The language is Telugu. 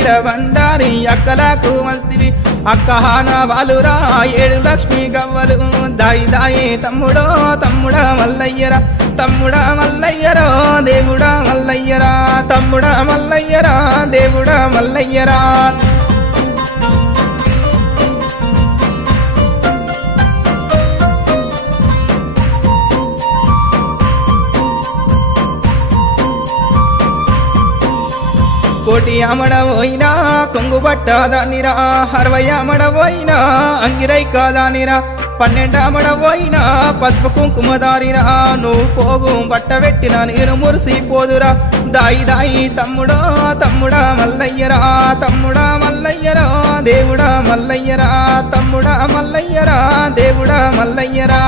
అక్కిడ బండారి అక్కలకు మస్తివి అక్కహాన వాలురా 7 లక్ష్మి గవ్వలు దాయి దాయి తమ్ముడో తమ్ముడా మల్లయ్యరా తమ్ముడా మల్లయ్యరా దేవుడా మల్లయ్యరా తమ్ముడా మల్లయ్యరా దేవుడా మల్లయ్యరా కోటి అమడవోయినా కొంగు పట్టదానిరా 60 అమడవోయినా అంగిరై కాదానిరా 12 అమడవోయినా పసుపు కుంకుమదారిరా నువ్వు పోగు బట్టబెట్టిన నేను మురిసిపోదురా దాయి దాయి తమ్ముడో తమ్ముడా మల్లయ్యరా తమ్ముడా మల్లయ్యరా దేవుడా మల్లయ్యరా తమ్ముడా మల్లయ్యరా దేవుడా మల్లయ్యరా